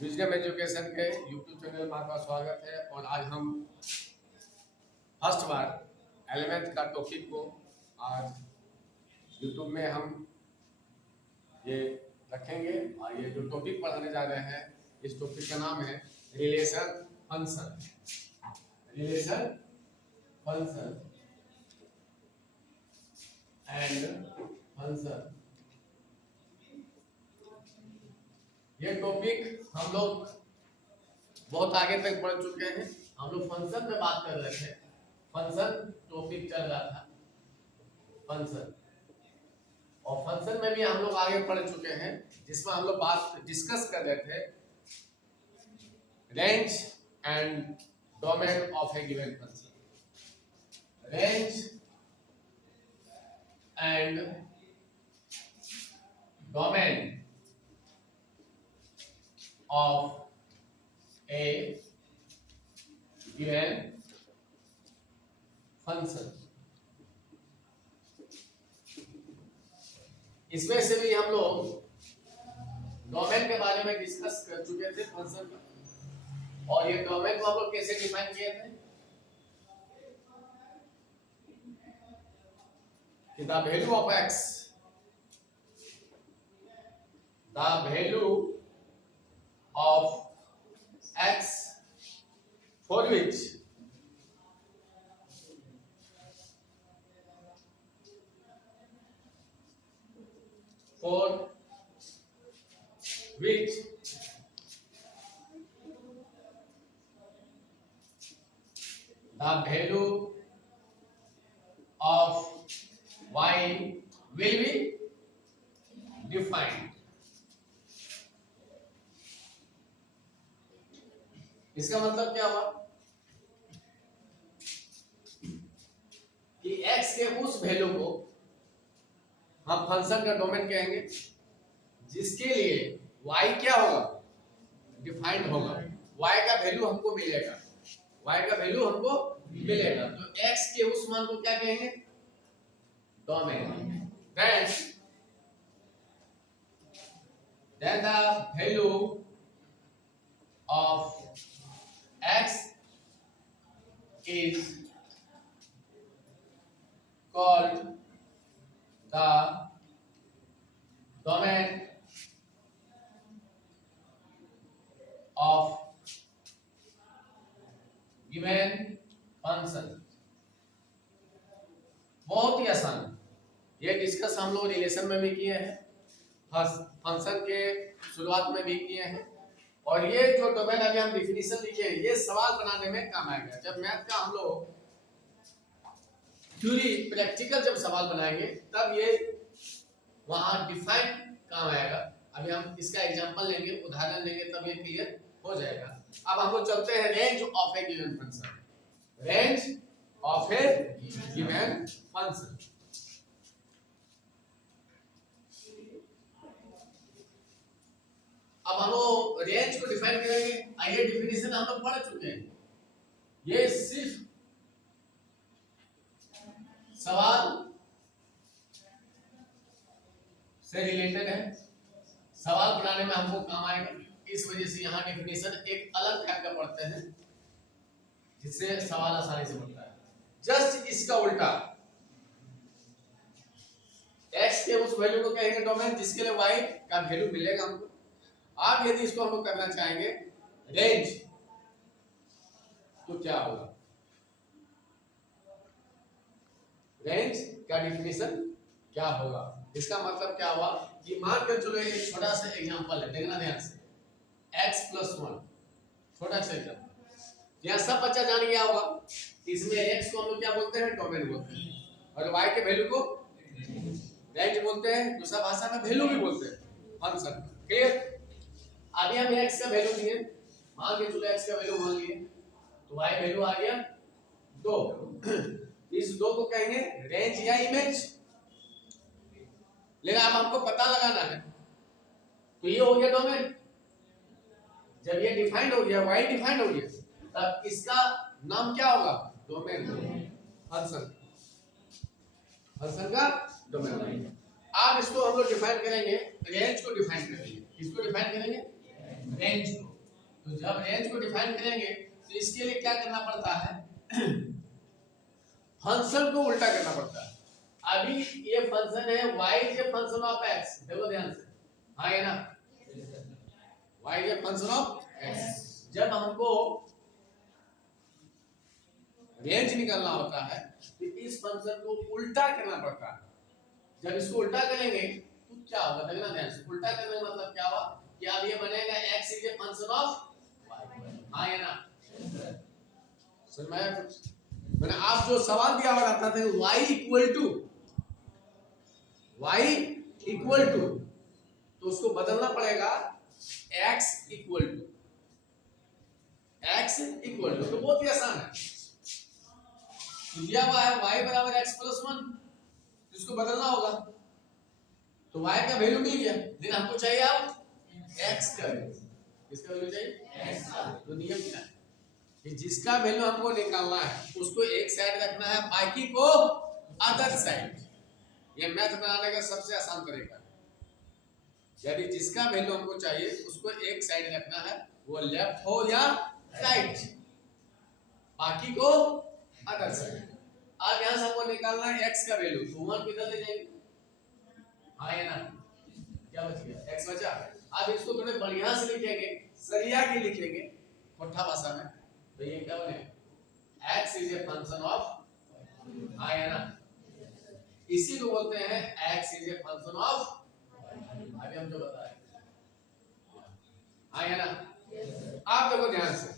Wisdom education के YouTube channel में आपका स्वागत है। और आज हम फर्स्ट बार 11th का टॉपिक को आज यूट्यूब में हम ये रखेंगे। और ये जो टॉपिक पढ़ाने जा रहे हैं, इस टॉपिक का नाम है relation function. Relation function and function. ये टॉपिक हम लोग बहुत आगे तक बढ़ चुके हैं। हम लोग फंक्शन पे बात कर रहे थे, फंक्शन टॉपिक चल रहा था फंक्शन, और फंक्शन में भी हम लोग आगे बढ़ चुके हैं, जिसमें हम लोग बात डिस्कस कर रहे थे range and domain of A given function. Range and domain of a given function। इसमें से भी हम लोग डोमेन के बारे में डिस्कस कर चुके थे फंक्शन का। और ये डोमेन को हम लोग कैसे डिफाइन किए थे कि the value of x, the value of x for which the value of y will be defined। इसका मतलब क्या हुआ कि x के उस वैल्यू को हम फंक्शन का डोमेन कहेंगे, जिसके लिए y क्या होगा, डिफाइंड होगा। y का वैल्यू हमको मिलेगा, y का वैल्यू हमको मिलेगा, तो x के उस मान को क्या कहेंगे, domain. then the value of x is called the domain of given function। बहुत ही आसान, ये डिस्कस हम लोग रिलेशन में भी किए हैं, फंक्शन के शुरुआत में भी किए हैं। और ये जो डोमेन अभी हम डिफिनीशन लिखे हैं, ये सवाल बनाने में काम आएगा। जब मैथ का हम लोग थ्योरी प्रैक्टिकल जब सवाल बनाएंगे, तब ये वहां डिफाइन काम आएगा। अभी हम इसका एग्जांपल लेंगे, उदाहरण लेंगे, तब ये क्लियर हो जाएगा। अब हम लोग चलते हैं range of A given function. Range of A given function. अब हम लोग रेंज को डिफाइन करेंगे। आइए, डिफिनीशन हम लोग पढ़ चुके हैं, ये सिर्फ सवाल से रिलेटेड है, सवाल बनाने में हमको काम आएगा। इस वजह से यहाँ डिफिनीशन एक अलग टाइप का पढ़ते हैं, जिससे सवाल आसानी से बनता है। जस्ट इसका उल्टा, x के उस वैल्यू को कहेंगे डोमेन, जिसके लिए y का वैल्यू मिलेगा हमको। आप यदि इसको हम लोग करना चाहेंगे रेंज, तो क्या होगा, रेंज का डिफिनीशन क्या होगा। इसका मतलब क्या हुआ कि मान कर चलो एक छोटा सा एग्जांपल है, देखना ध्यान से। x+1 छोटा सा एग्जांपल, यहाँ सब बच्चा जान गया होगा। इसमें x को हम लोग क्या बोलते हैं, डोमेन बोलते हैं, और y के वैल्यू को रेंज बोलते हैं। दूसरा भाषा में वैल्यू भी बोलते हैं, फंक्शन। क्लियर। अभी हम x का वैल्यू दिए, मान के चलो x का वैल्यू मान लिए, तो y वैल्यू आ गया 2। इस 2 को कहेंगे रेंज या इमेज। लेकिन अब हमको पता लगाना है, तो ये हो गया डोमेन। जब ये डिफाइंड हो गया, y डिफाइंड हो गया, तब इसका नाम क्या होगा, डोमेन। फंक्शन, फंक्शन का डोमेन। अब इसको हम लोग डिफाइन करेंगे, रेंज को डिफाइन करेंगे। किसको डिफाइन करेंगे, रेंज को। तो जब रेंज को डिफाइन करेंगे तो इसके लिए क्या करना पड़ता है, फंक्शन को उल्टा करना पड़ता है। अभी ये फंक्शन है y is a function of x, देखो ध्यान से, हाँ है ना, y is a function of x। जब हमको रेंज निकालना होता है तो इस फंक्शन को उल्टा करना पड़ता है। जब इसको उल्टा करेंगे तो क्या होगा, देखना ध्यान से, उल्टा करने का मतलब क्या हुआ कि अब ये बनेगा x is a function of y, हाँ है ना, समझ में आया कुछ? मैंने आप जो सवाल दिया हुआ रहता था y इक्वल टू, तो उसको बदलना पड़ेगा x इक्वल टू, तो बहुत ही आसान है। तो दिया हुआ है y बराबर x प्लस 1, इसको बदलना होगा, तो y का वैल्यू मिल गया, लेकिन हमको चाहिए अब x का वैल्यू, किसका वैल्यू चाहिए, x का। तो नियम क्या है कि जिसका वैल्यू हमको निकालना है उसको एक साइड रखना है, बाकी को अदर साइड। ये मैथ बनाने का सबसे आसान तरीका है। यदि जिसका वैल्यू हमको चाहिए उसको एक साइड रखना है, वो लेफ्ट हो या राइट, बाकी को अदर साइड। अब यहां से हमको निकालना है x का वैल्यू, तो 1 किधर ले जाएंगे, हाँ है ना, क्या बच गया, x बचा। अब इसको थोड़े बढ़िया से लिखेंगे, सरिया के लिखेंगे कोठा भाषा में, तो ये क्या बने, x is a function of, हाँ है ना, इसी को बोलते हैं x is a function of, अभी हम जो बता रहे हैं, हाँ है ना। आप देखो ध्यान से,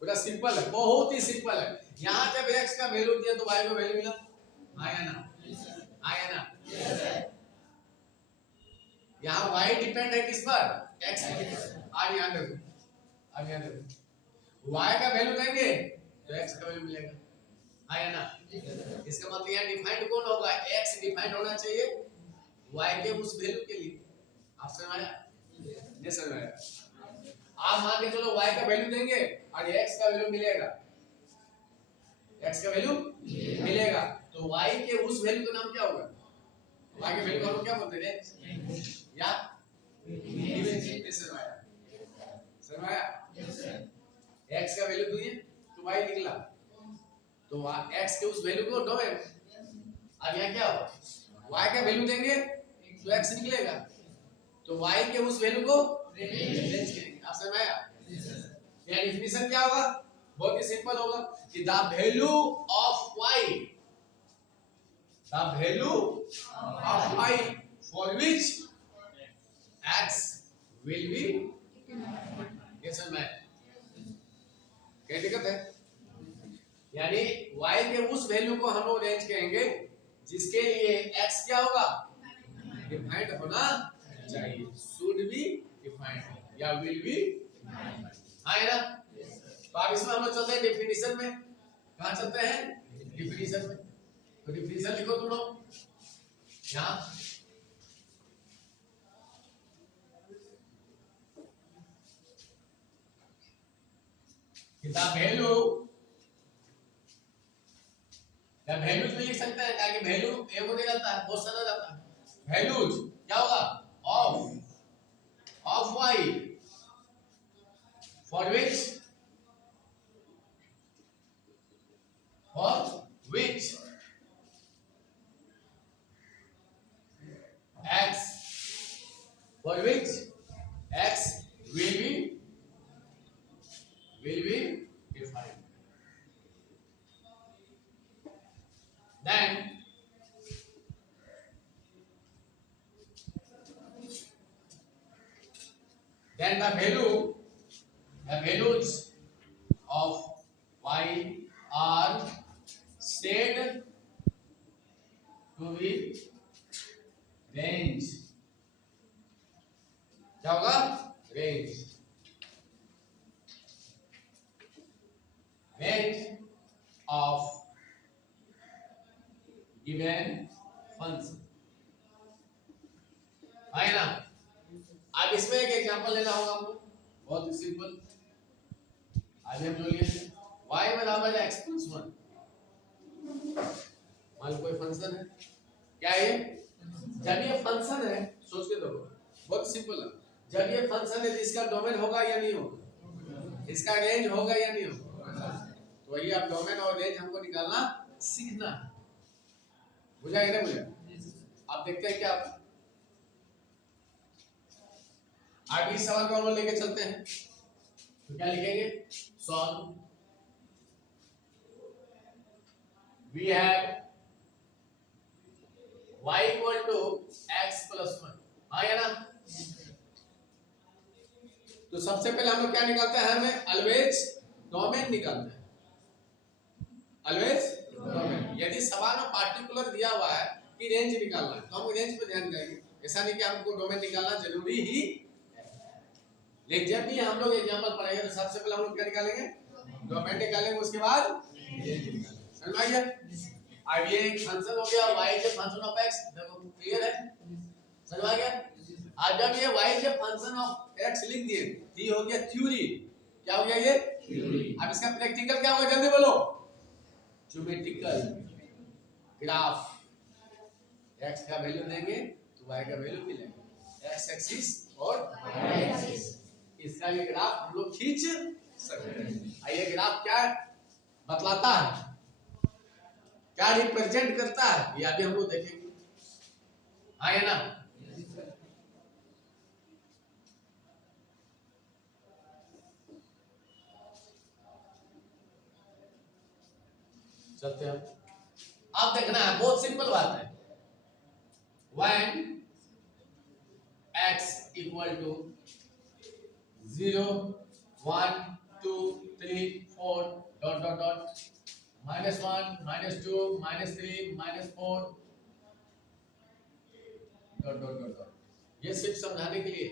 पूरा सिंपल है, बहुत ही सिंपल है। यहाँ जब x का वैल्यू दिया तो y को वैल्यू मिला, हाँ है ना, हाँ है ना। यहाँ y डिपेंड है किस पर, x पर। आज यहाँ देखो, अब यहाँ देखो, y का वैल्यू देंगे तो x का वैल्यू मिलेगा, हाँ है ना। इसका मतलब यहाँ डिफाइंड कौन होगा, x डिफाइंड होना चाहिए y के उस वैल्यू के लिए। आप समझ आया, ये समझ आया। आप मान के चलो y का वैल्यू देंगे और x का वैल्यू मिलेगा, x का वैल्यू मिलेगा, तो y के उस वैल्यू का नाम क्या होगा, y के वैल्यू को हम क्या बोलते हैं, या समझाया, x का वैल्यू दिए तो y निकला, तो x के उस वैल्यू को डोमेन। अब यहाँ क्या होगा, y का वैल्यू देंगे तो x निकलेगा, तो y के उस वैल्यू को रेंज करेंगे। आप समझ आया, यहाँ डेफिनेशन क्या होगा, बहुत ही सिंपल होगा कि the value of y, the value of y for which x will be, ये समझ में क्या दिक्कत है, यानी y के उस वैल्यू को हम लोग रेंज कहेंगे जिसके लिए x क्या होगा, डिफाइंड होना चाहिए, शुड बी डिफाइंड या विल बी, हाँ है ना। तो अब इसमें हम लोग चलते हैं डेफिनेशन में, कहाँ चलते हैं, डेफिनेशन में। तो डेफिनेशन लिखो तुम लोग यहाँ, द वैल्यूज में लिख सकते हैं, ताकि वैल्यू एक होने जाता है, बहुत सारा जाता है। वैल्यूज क्या होगा, of y for which x, for which x will be defined. Then the values of y are said to be range, क्या होगा, range of given function, है ना। अब इसमें एक एग्जांपल लेना होगा हमको, बहुत ही सिंपल। आज हम जो लिए y बराबर है x प्लस 1, मान कोई फंक्शन है, क्या है ये, जब ये फंक्शन है, सोच के देखो, बहुत सिंपल है, जब ये फंक्शन है जिसका डोमेन होगा या नहीं होगा, इसका रेंज होगा या नहीं होगा? तो वही आप डोमेन और रेंज हमको निकालना सीखना है। बुझा या नहीं बुझा? आप देखते हैं क्या आप आगे इस सवाल को हम लोग लेके चलते हैं। तो क्या लिखेंगे? Solve we have y equal to x plus 1। हाँ या ना? तो सबसे पहले हम लोग क्या निकालते हैं? हमें ऑलवेज डोमेन निकालते हैं। Always domain. यदि सवाल में पार्टिकुलर दिया हुआ है कि रेंज निकालना है तो हम रेंज पे ध्यान देंगे। ऐसा नहीं कि हमको डोमेन निकालना जरूरी ही है। लेकिन जब भी हम लोग एग्जांपल पढ़ेंगे तो सबसे पहले हम लोग क्या निकालेंगे? डोमेन निकालेंगे, उसके बाद रेंज निकालेंगे। समझ में आ गया? अब ये एक फंक्शन हो गया y के फंक्शन ऑफ x। देखो क्लियर है? समझ में आ गया? आज जब ये y के फंक्शन ऑफ x लिख दिए, ये हो गया थ्योरी। क्या हो गया ये? थ्योरी। अब इसका प्रैक्टिकल क्या होगा? जल्दी बोलो। Geometrical graph. x का वैल्यू देंगे तो y का वैल्यू मिलेगा, x एक्सिस और y एक्सिस। इसका ये ग्राफ हम लोग खींच सकते हैं। ये ग्राफ क्या बतलाता है, क्या रिप्रेजेंट करता है, ये अभी हम लोग देखेंगे। हाँ या ना? चलते हैं। आप देखना है, बहुत सिंपल बात है। when x equal to 0 1 2 3 4 dot dot dot -1 -2 -3 -4 dot dot dot dot. ये सिर्फ समझाने के लिए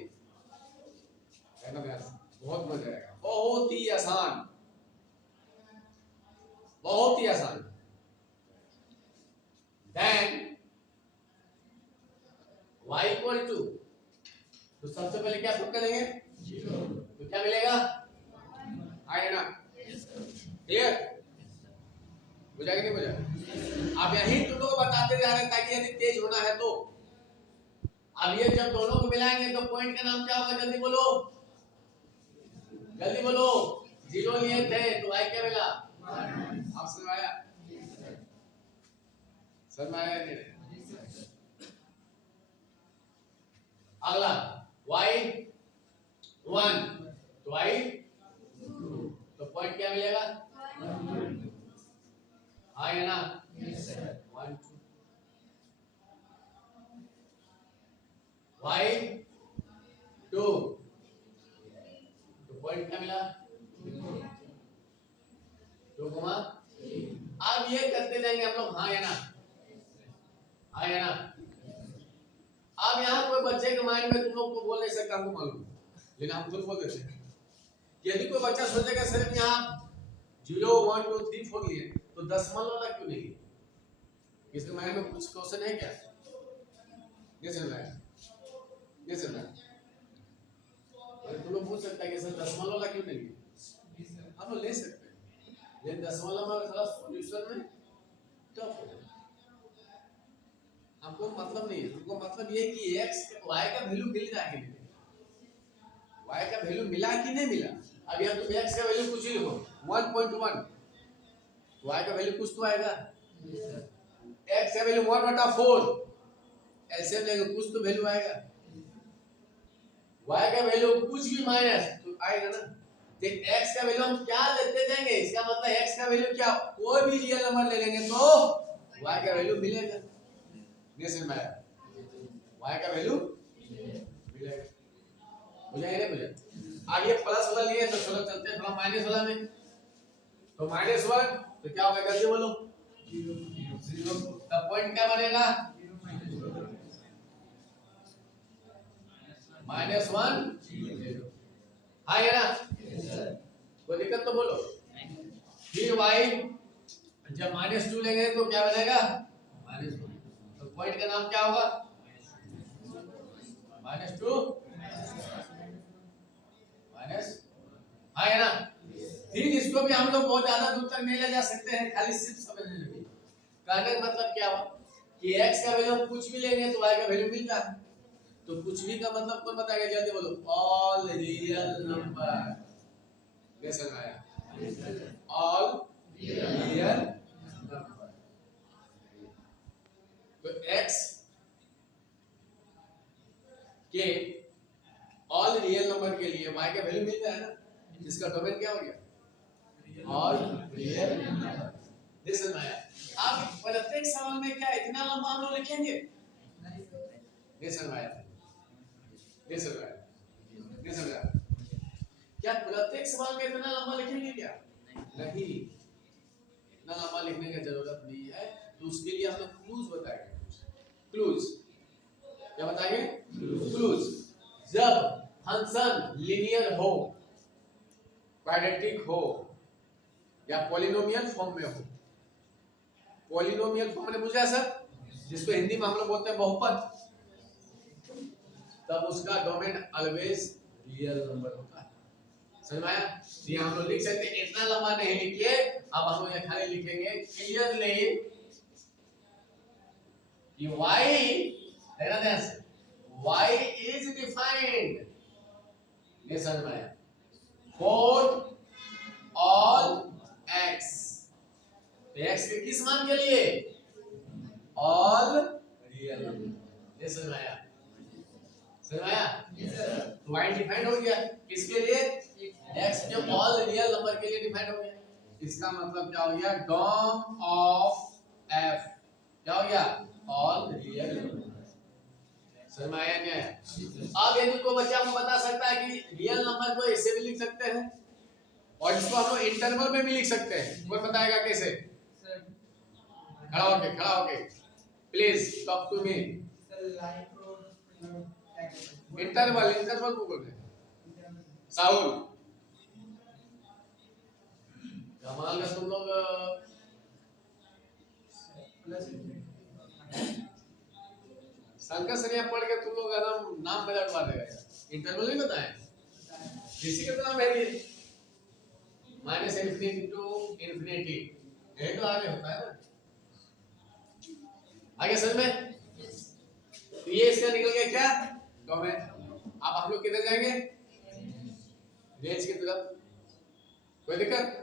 है ना यार? बहुत मजा आएगा। बहुत ही आसान, बहुत ही आसान। then y इक्वल टू, तो सबसे पहले क्या पुट करेंगे? 0। तो क्या मिलेगा? आए ना? क्लियर? बुझा कि नहीं बुझा? अब यही तुम लोग बताते जा रहे हैं ताकि यदि तेज होना है तो। अब ये जब दोनों को मिलाएंगे तो पॉइंट का नाम क्या होगा? जल्दी बोलो, जल्दी बोलो। 0 लिए थे तो y क्या मिला? 1। आप समझ आया? समझ आया नहीं? अगला y 1 तो y 2, तो पॉइंट क्या मिलेगा? 1। हाँ या ना? 1 2। y 2 तो पॉइंट क्या मिला? 2 गुना। अब ये करते जाएंगे हम लोग। हाँ या ना? हाँ या ना? अब यहाँ कोई बच्चे के माइंड में तुम लोग को बोल नहीं सकता, हमको मालूम, लेकिन हम खुद बोल देते हैं। यदि कोई बच्चा सोचेगा सिर्फ यहाँ 0 1 2 3 4 लिए तो दशमलव वाला क्यों नहीं? इसके माइंड में कुछ क्वेश्चन है क्या? ये चल रहा है, ये चल रहा है। तुम लोग पूछ सकता है कि सर दशमलव वाला क्यों नहीं? हम लोग ले सकते हैं, लेकिन दशमलव में थोड़ा सॉल्यूशन में टफ हो जाता है। हमको मतलब नहीं है, हमको मतलब ये कि x y का वैल्यू मिल रहा है कि नहीं, y का वैल्यू मिला कि नहीं मिला। अब यहाँ तुम x का वैल्यू कुछ ही लिखो 1.1, y का वैल्यू कुछ तो आएगा। x का वैल्यू 1/4, एलसीएम लेंगे कुछ तो वैल्यू आएगा। y का वैल्यू कुछ भी माइनस तो आएगा ना। तो x का वैल्यू हम क्या लेते जाएंगे, इसका मतलब x का वैल्यू क्या, कोई भी रियल नंबर ले लेंगे तो y का वैल्यू मिलेगा। जैसे मैं y का वैल्यू मिलेगा। मुझे नहीं मुझे आगे प्लस वाला लिए तो चलो चलते हैं थोड़ा माइनस वाला में। तो -1 तो क्या होगा? जल्दी बोलो। 0 तब पॉइंट क्या बनेगा? -1 0। हाँ या ना? कोई दिक्कत तो बोलो। फिर y जब -2 लेंगे तो क्या बनेगा? -1। तो पॉइंट का नाम क्या होगा? -2 हाँ या ना? फिर इसको भी हम लोग बहुत ज्यादा दूर तक नहीं ले जा सकते हैं, खाली सिर्फ समझने लगे। कहने का मतलब क्या हुआ कि x का वैल्यू कुछ भी लेंगे तो y का वैल्यू मिलता है। तो कुछ भी का मतलब कौन बताएगा? जल्दी बोलो। All real number. ये समझ आया? All real number. तो x के ऑल रियल नंबर के लिए y का वैल्यू मिल जाए ना, जिसका डोमेन क्या हो गया? All real number. ये समझ आया? आप प्रत्येक सवाल में क्या इतना लंबा हम लोग लिखेंगे? ये समझ आया? ये समझ आया? ये समझ आया? क्या प्रत्येक सवाल में इतना लंबा लिखेंगे क्या? नहीं, इतना लंबा लिखने की जरूरत नहीं है। तो उसके लिए हम लोग क्लूज बताएंगे। क्लूज क्या बताएंगे? क्लूज। जब फंक्शन लीनियर हो, क्वाड्रेटिक हो या पॉलिनोमियल फॉर्म में हो। पॉलिनोमियल फॉर्म ने बुझा सर, जिसको हिंदी में हम लोग बोलते हैं बहुपद, तब उसका डोमेन ऑलवेज रियल नंबर होता है। समझ में आया? ये हम लोग लिख सकते हैं, इतना लंबा नहीं लिखिए। अब हम लोग खाली लिखेंगे क्लियरली कि y is defined, ये समझ में आया, for all x। तो x के किस मान के लिए? All real number. ये समझ में आया? समझ में आया? तो y डिफाइंड हो गया किसके लिए? x के ऑल रियल नंबर के लिए डिफाइंड हो गया। इसका मतलब क्या हो गया? डोम ऑफ f क्या हो गया? All real number. समझ में आया क्या है? अब यदि कोई बच्चा आपको बता सकता है कि रियल नंबर को ऐसे भी लिख सकते हैं और इसको हम लोग इंटरवल में भी लिख सकते हैं, कोई बताएगा कैसे? खड़ा होके please talk to me. Interval को बोलते हैं। साहुल, कमाल का तुम लोग शंकर सरिया पढ़ के तुम लोग एकदम नाम बदलवा देगा यार। इंटरवल नहीं बताए? इसी का तो नाम है ये माइनस इन्फिनिटी टू इन्फिनिटी। यही तो आगे होता है ना। आगे समझ में? तो ये इसका निकल गया क्या? डोमेन। अब हम लोग किधर जाएंगे? रेंज की तरफ। कोई दिक्कत?